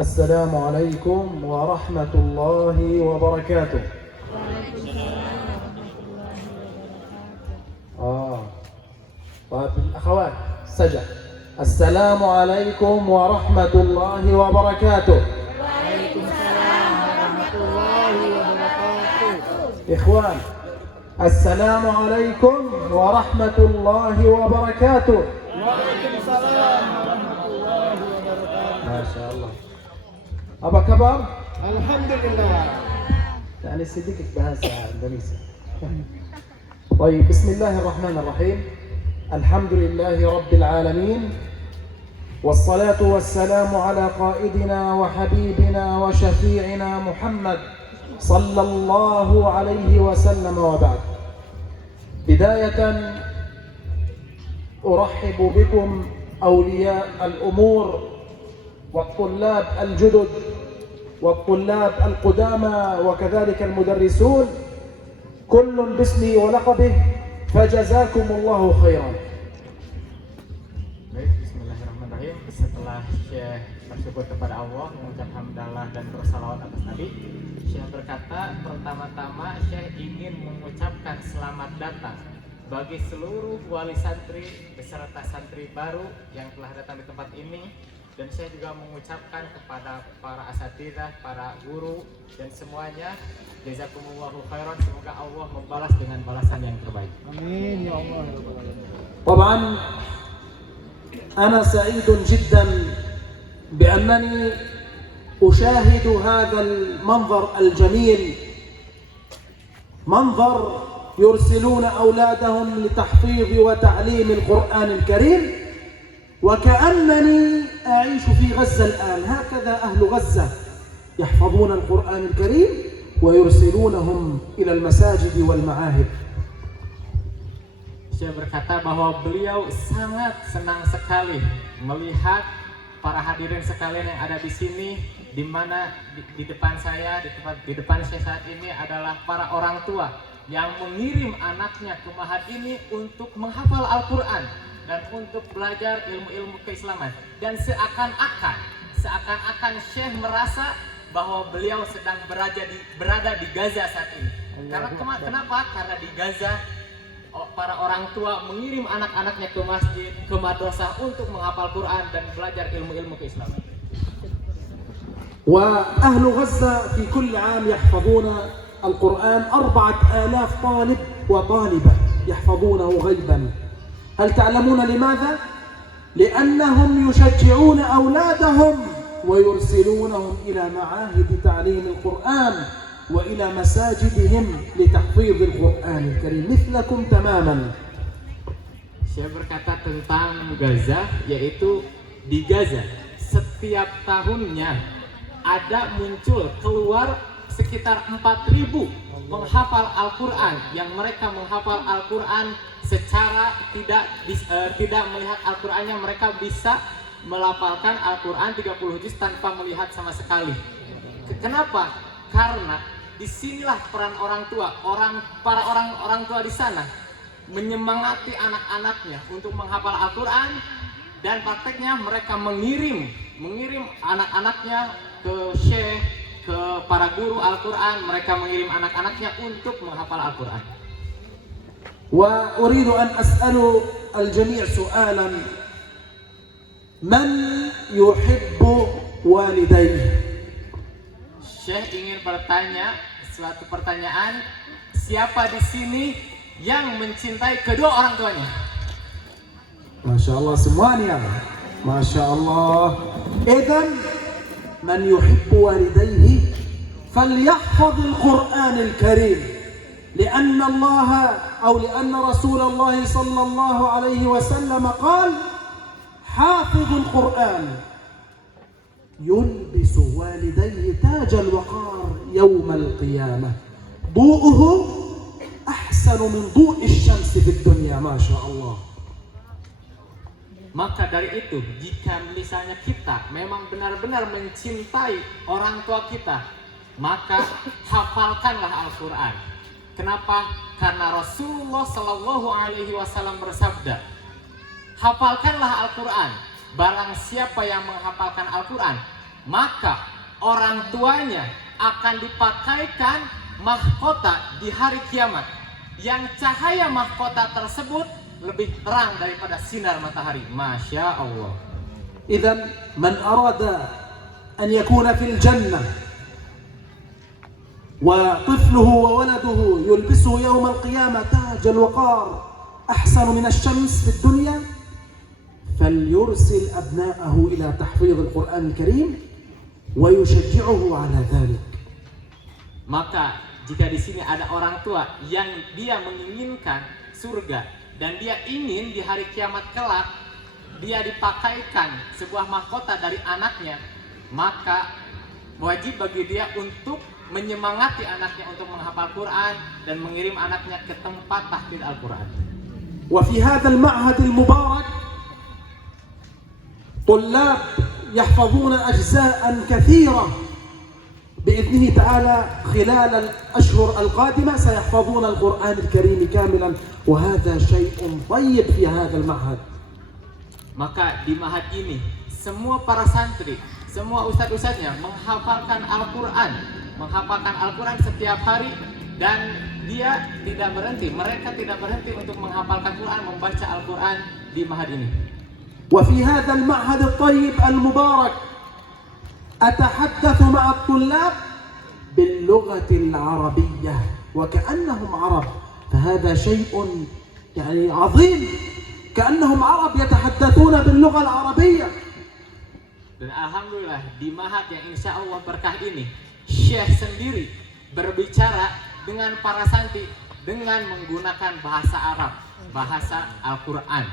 السلام عليكم ورحمة الله وبركاته. طيب الأخوات سجع. السلام عليكم ورحمة الله وبركاته. وعليكم السلام ورحمة الله وبركاته. إخوان السلام عليكم ورحمة الله وبركاته. وعليكم السلام ورحمة الله وبركاته. ما شاء الله. Apa kabar? Alhamdulillah. يعني sedikit bahasa Indonesia. طيب بسم الله الرحمن الرحيم. الحمد لله رب العالمين والصلاة والسلام على قائدنا وحبيبنا وشفيعنا محمد صلى الله عليه وسلم وبعد. بداية أرحب بكم أولياء الأمور والطلاب الجدد والطلاب القدامى وكذلك المدرسون كل باسمه ولقبه فجزاكم الله خيرا. Baik, bismillahirrahmanirrahim. Setelah Syekh bersyukur kepada Allah, mengucap hamdalah dan bersalawat atas Nabi, Syekh berkata, pertama-tama Syekh ingin mengucapkan selamat datang bagi seluruh wali santri beserta santri baru yang telah datang di tempat ini. Dan saya juga mengucapkan kepada para asatidzah, para guru dan semuanya, jazakumullahu khairan, semoga Allah membalas dengan balasan yang terbaik. Amin ya Allah ya Rabbal alamin. طبعا أنا سعيد جدا بأنني أشاهد هذا المنظر الجميل، منظر يرسلون أولادهم لتحفيظ وتعليم القرآن الكريم وكأنني أعيش في غزة الآن. هكذا أهل غزة يحفظون القرآن الكريم ويرسلونهم إلى المساجد والمعاهد. Saya berkata bahwa beliau sangat senang sekali melihat para hadirin sekalian yang ada di sini, di mana di depan saya, di depan saya saat ini adalah para orang tua yang mengirim anaknya ke Ma'had ini untuk menghafal Al-Quran dan untuk belajar ilmu-ilmu keislaman. Dan seakan-akan Syekh merasa bahwa beliau sedang berada di Gaza saat ini. Karena kenapa? Karena di Gaza para orang tua mengirim anak-anaknya ke masjid, ke madrasah untuk menghafal Quran dan belajar ilmu-ilmu keislaman. وأهل غزة في كل عام يحفظون القرآن 4000 طالب وطالبة يحفظونه غيبا. هل تعلمون لماذا؟ لأنهم يشجعون أولادهم ويرسلونهم إلى معاهد تعليم القرآن وإلى مساجدهم لتحفيظ القرآن الكريم مثلكم تماما. Saya berkata tentang Gaza, yaitu di Gaza setiap tahunnya ada muncul keluar sekitar 4.000 menghafal Al-Quran, yang mereka menghafal Al-Quran secara tidak melihat Al-Qurannya. Mereka bisa melafalkan Al-Quran 30 juz tanpa melihat sama sekali. Kenapa? Karena disinilah peran orang tua, para orang tua di sana menyemangati anak-anaknya untuk menghafal Al-Quran, dan prakteknya mereka mengirim anak-anaknya ke syekh, ke para guru Al-Quran. Mereka mengirim anak-anaknya untuk menghafal Al-Quran. وأريد أن أسأل الجميع سؤالا: من يحب والديه؟ Syekh ingin bertanya suatu pertanyaan, siapa di sini yang mencintai kedua orang tuanya? Masya Allah semuanya. Masya Allah. إذن من يحب والديه فليحفظ القرآن الكريم، لأن الله أو لأن رسول الله صلى الله عليه وسلم قال: حافظ القرآن يلبس والديه تاج الوقار يوم القيامة ضوءه أحسن من ضوء الشمس في الدنيا. ما شاء الله. Maka dari itu, jika misalnya kita memang benar-benar mencintai orang tua kita, maka hafalkanlah Al-Quran. Kenapa? Karena Rasulullah Shallallahu Alaihi Wasallam bersabda, hafalkanlah Al-Quran. Barang siapa yang menghafalkan Al-Quran, maka orang tuanya akan dipakaikan mahkota di hari kiamat yang cahaya mahkota tersebut lebih terang daripada sinar matahari. Masya Allah. إذن من أراد أن يكون في الجنة وطفله وولده يلبسه يوم القيامة تاج الوقار أحسن من الشمس في الدنيا فليرسل أبناءه إلى تحفيظ القرآن الكريم ويشجعه على ذلك. Maka jika di sini ada orang tua yang dia menginginkan surga dan dia ingin di hari kiamat kelak dia dipakaikan sebuah mahkota dari anaknya, maka wajib bagi dia untuk menyemangati anaknya untuk menghafal Quran dan mengirim anaknya ke tempat tahfidz Al-Quran. وفي هذا المعهد المبارك طلاب يحفظون أجزاء كثيرة بإذنه تعالى خلال الأشهر القادمة سيحفظون القرآن الكريم كاملا وهذا شيء طيب في هذا المعهد. Maka di mahad ini semua para santri, semua ustadz-ustadznya menghafalkan Al-Quran setiap hari dan dia tidak berhenti, mereka tidak berhenti untuk menghafalkan Quran, membaca Al-Quran di mahad ini. وفي هذا المعهد الطيب المبارك أتحدث مع الطلاب باللغة العربية وكأنهم عرب فهذا شيء يعني عظيم كأنهم عرب يتحدثون باللغة العربية. Dan alhamdulillah di mahad yang insya Allah berkah ini Syekh sendiri berbicara dengan para santri dengan menggunakan bahasa Arab, bahasa Al-Quran.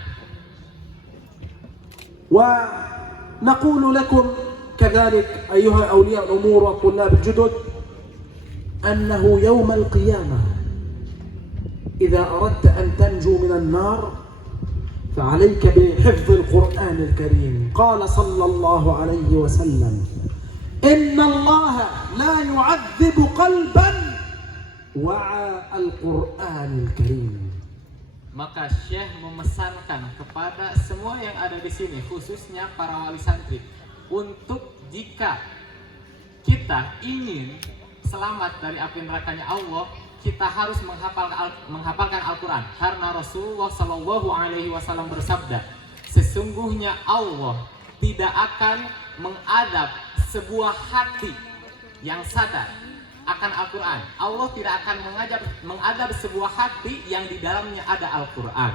ونقول لكم كذلك أيها أولياء الأمور والطلاب الجدد أنه يوم القيامة إذا أردت أن تنجو من النار فعليك بحفظ القرآن الكريم. قال صلى الله عليه وسلم إن الله لا يعذب قلبا وعى القرآن الكريم. Maka Syekh memesankan kepada semua yang ada di sini, khususnya para wali santri, untuk jika kita ingin selamat dari api nerakanya Allah, kita harus menghafalkan Al-Quran. Karena Rasulullah Shallallahu Alaihi Wasallam bersabda, sesungguhnya Allah tidak akan mengadab sebuah hati yang sadar akan Al-Quran. Allah tidak akan mengadab sebuah hati yang di dalamnya ada Al-Quran.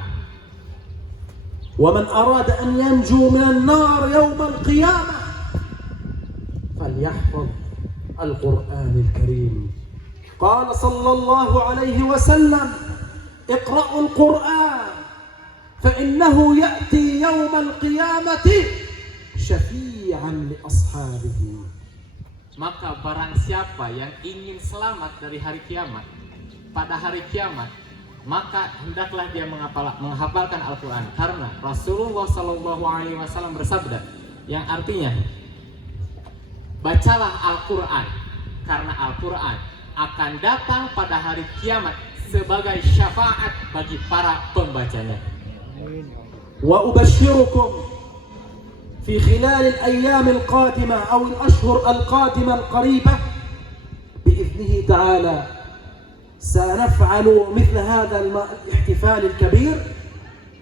ومن أراد أن ينجو من النار يوم القيامة فليحفظ القرآن الكريم. قال صلى الله عليه وسلم اقرأوا القرآن فإنه يأتي يوم القيامة شفيعا لأصحابه. Maka barang siapa yang ingin selamat dari hari kiamat, pada hari kiamat, maka hendaklah dia menghafalkan Al-Quran. Karena Rasulullah Shallallahu Alaihi Wasallam bersabda, yang artinya, bacalah Al-Quran, karena Al-Quran akan datang pada hari kiamat sebagai syafaat bagi para pembacanya. وأبشركم في خلال الأيام القادمة أو الأشهر القادمة القريبة بإذنه تعالى سنفعل مثل هذا الاحتفال الكبير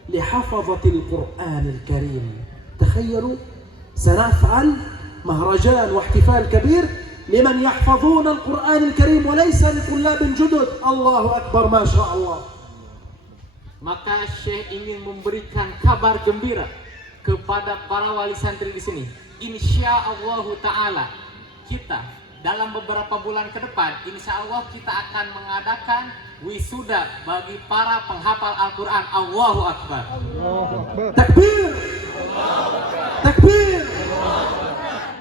لحفظة القرآن الكريم. تخيلوا سنفعل مهرجان واحتفال كبير لمن يحفظون القرآن الكريم وليس لطلاب جدد. الله أكبر ما شاء الله. Maka Syekh ingin memberikan kabar gembira kepada para wali santri di sini. Insya Allah Ta'ala kita dalam beberapa bulan ke depan, insya Allah kita akan mengadakan wisuda bagi para penghafal Al-Quran. Allahu Akbar. Takbir, takbir.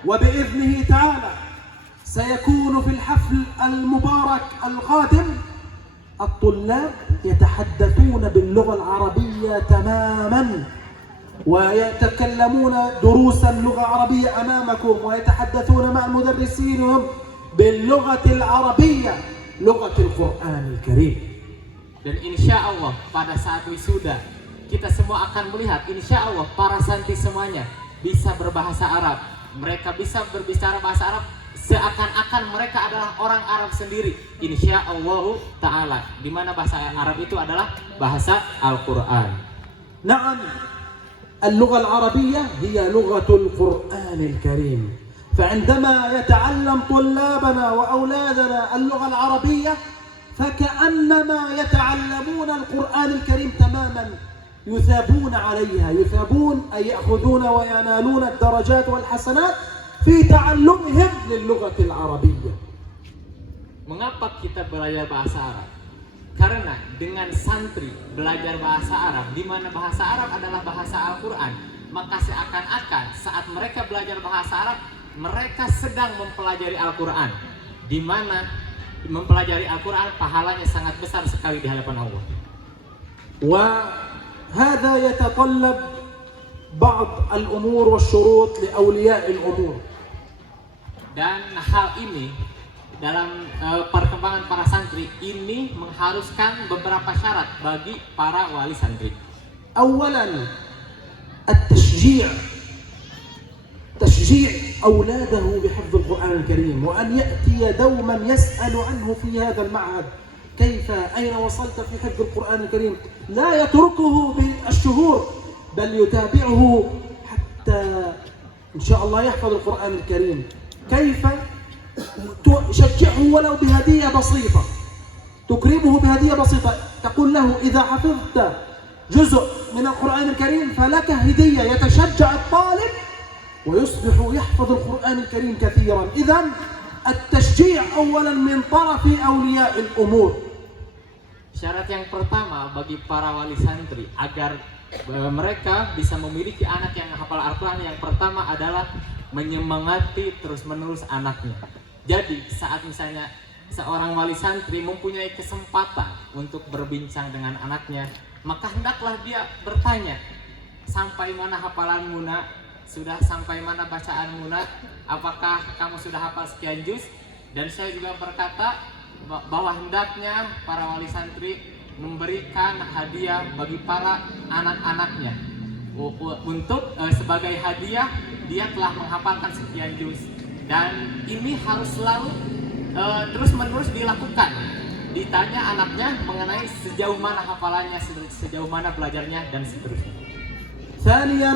وبإذنه تعالى سيكون في الحفل المبارك القادم الطلاب يتحدثون باللغة العربية تماما ويتكلمون دروسا لغة عربية أمامكم ويتحدثون مع المدرسين باللغة العربية لغة القرآن الكريم. Dan insya Allah pada saat wisuda kita semua akan melihat insya Allah para santri semuanya bisa berbahasa Arab, mereka bisa berbicara bahasa Arab seakan-akan mereka adalah orang Arab sendiri, insya Allah Ta'ala, di mana bahasa Arab itu adalah bahasa Al-Quran. نعم، اللغة العربية هي لغة القرآن الكريم، فعندما يتعلم طلابنا وأولادنا اللغة العربية فكأنما يتعلمون القرآن الكريم تماما، يثابون عليها، يثابون أي يأخذون وينالون الدرجات والحسنات في تعلمهم للغة العربية. Mengapa kita belajar bahasa Arab? Karena dengan santri belajar bahasa Arab, di mana bahasa Arab adalah bahasa Al-Quran, maka seakan-akan saat mereka belajar bahasa Arab, mereka sedang mempelajari Al-Quran, di mana mempelajari Al-Quran pahalanya sangat besar sekali di hadapan Allah. وهذا يتطلب بعض الأمور والشروط لأولياء الأمور. Dan hal ini dalam perkembangan para santri ini mengharuskan beberapa syarat bagi para wali santri. أولا التشجيع، تشجيع أولاده بحفظ القرآن الكريم، وأن يأتي دوما يسأل عنه في هذا المعهد، كيف أين وصلت في حفظ القرآن الكريم، لا يتركه بالشهور بل يتابعه حتى إن شاء الله يحفظ القرآن الكريم. كيف تشجعه ولو بهدية بسيطة، تكرمه بهدية بسيطة، تقول له إذا حفظت جزء من القرآن الكريم فلك هدية، يتشجع الطالب ويصبح يحفظ القرآن الكريم كثيرا. إذن التشجيع أولا من طرف أولياء الأمور. Syarat yang pertama bagi para wali santri agar mereka bisa memiliki anak yang hafal Al-Quran, yang pertama adalah menyemangati terus-menerus anaknya. Jadi saat misalnya seorang wali santri mempunyai kesempatan untuk berbincang dengan anaknya, maka hendaklah dia bertanya, sampai mana hafalanmu nak? Sudah sampai mana bacaanmu nak? Apakah kamu sudah hafal sekian juz? Dan saya juga berkata bahwa hendaknya para wali santri memberikan hadiah bagi para anak-anaknya untuk sebagai hadiah dia telah menghafalkan sekian juz, dan ini harus selalu terus-menerus dilakukan. Ditanya anaknya mengenai sejauh mana hafalannya, sejauh mana belajarnya, dan seterusnya. ثانيا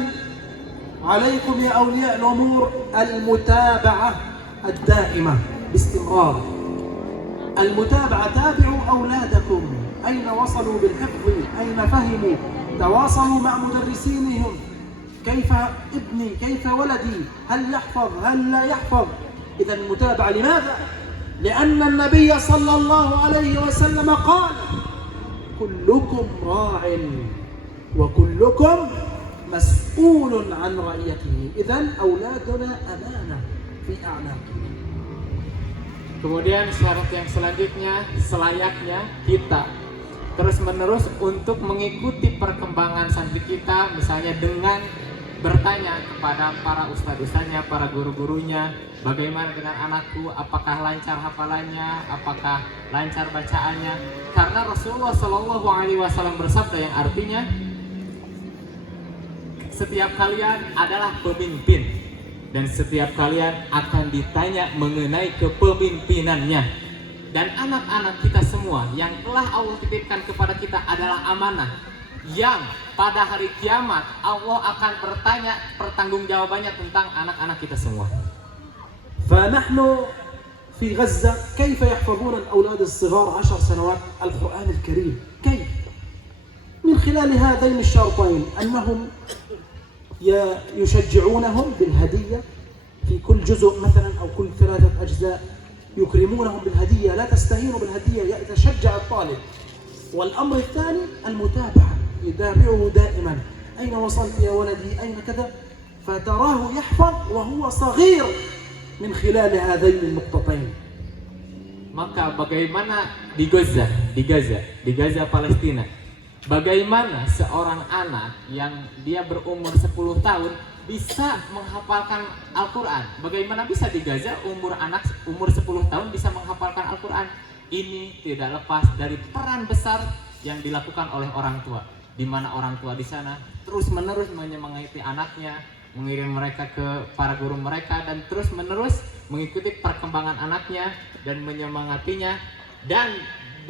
عليكم يا أولياء الأمور المتابعة الدائمة باستمرار. المتابعة، تابعوا أولادكم أين وصلوا بالحفظ، أين فهموا، تواصلوا مع مدرسينهم، كيف ابني، كيف ولدي، هل يحفظ، هل لا يحفظ. إذا المتابعة. لماذا؟ لأن النبي صلى الله عليه وسلم قال كلكم راع وكلكم مسؤول عن رعيته. إذن أولادنا أمانة في أعناقنا. Kemudian syarat yang selanjutnya, selayaknya kita terus-menerus untuk mengikuti perkembangan santri kita, misalnya dengan bertanya kepada para ustadz-ustadznya, para guru-gurunya, bagaimana dengan anakku, apakah lancar hafalannya, apakah lancar bacaannya. Karena Rasulullah Shallallahu Alaihi Wasallam bersabda yang artinya, setiap kalian adalah pemimpin dan setiap kalian akan ditanya mengenai kepemimpinannya. Dan anak-anak kita semua yang telah Allah titipkan kepada kita adalah amanah, yang pada hari kiamat Allah akan bertanya pertanggungjawabannya tentang anak-anak kita semua. فنحن في غزة كيف يحفظون الأولاد الصغار 10 سنوات القرآن الكريم؟ كيف؟ من خلال هذين الشرطين، أنهم يشجعونهم بالهدية في كل جزء مثلا أو كل 3 أجزاء، يكرمونهم بالهدية، لا تستهينوا بالهدية، يتشجع الطالب. والأمر الثاني المتابعة، يتابعه دائما، أين وصلت يا ولدي، أين كذا، فتراه يحفظ وهو صغير من خلال هذين النقطتين. Maka bagaimana di Gaza Palestina, bagaimana seorang anak yang dia berumur 10 tahun bisa menghafalkan Al-Quran? Bagaimana bisa di Gaza anak umur 10 tahun bisa menghafalkan Al-Quran? Ini tidak lepas dari peran besar yang dilakukan oleh orang tua, di mana orang tua di sana terus-menerus menyemangati anaknya, mengirim mereka ke para guru mereka dan terus-menerus mengikuti perkembangan anaknya dan menyemangatinya. Dan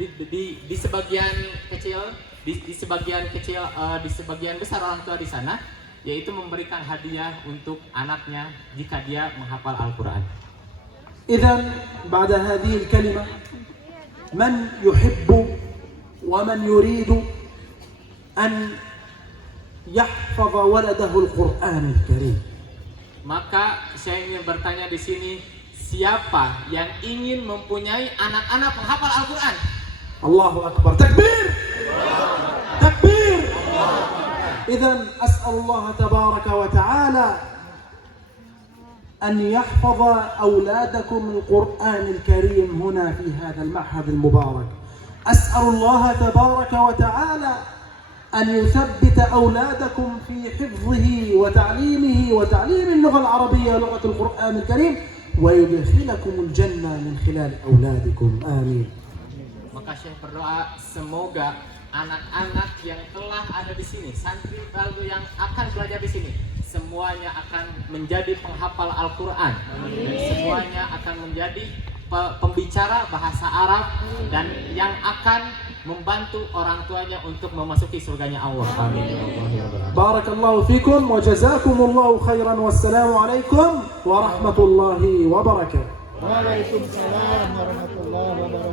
di sebagian kecil, di sebagian besar orang tua di sana, yaitu memberikan hadiah untuk anaknya jika dia menghafal Al-Quran. إذن بعد هذه الكلمة من يحب ومن يريد أن يحفظ ولده القرآن الكريم. Maka saya ingin bertanya di sini, siapa yang ingin mempunyai anak-anak menghafal Al-Quran? الله أكبر. تكبير تكبير. إذن أسأل الله تبارك وتعالى أن يحفظ أولادكم القرآن الكريم هنا في هذا المعهد المبارك. أسأل الله تبارك وتعالى أن يثبت أولادكم في حفظه وتعليمه وتعليم اللغة العربية ولغة القرآن الكريم ويدخلكم الجنة من خلال أولادكم. آمين. Maka Syekh berdoa semoga anak-anak yang telah ada di sini, santri baru yang akan belajar di sini, semuanya akan menjadi penghafal Al-Quran dan semuanya akan menjadi pembicara bahasa Arab dan yang akan membantu orang tuanya untuk memasuki surganya Allah. Amin. بارك الله فيكم وجزاكم الله خيرا والسلام عليكم ورحمة الله وبركاته. Waalaikumsalam warahmatullahi wabarakatuh.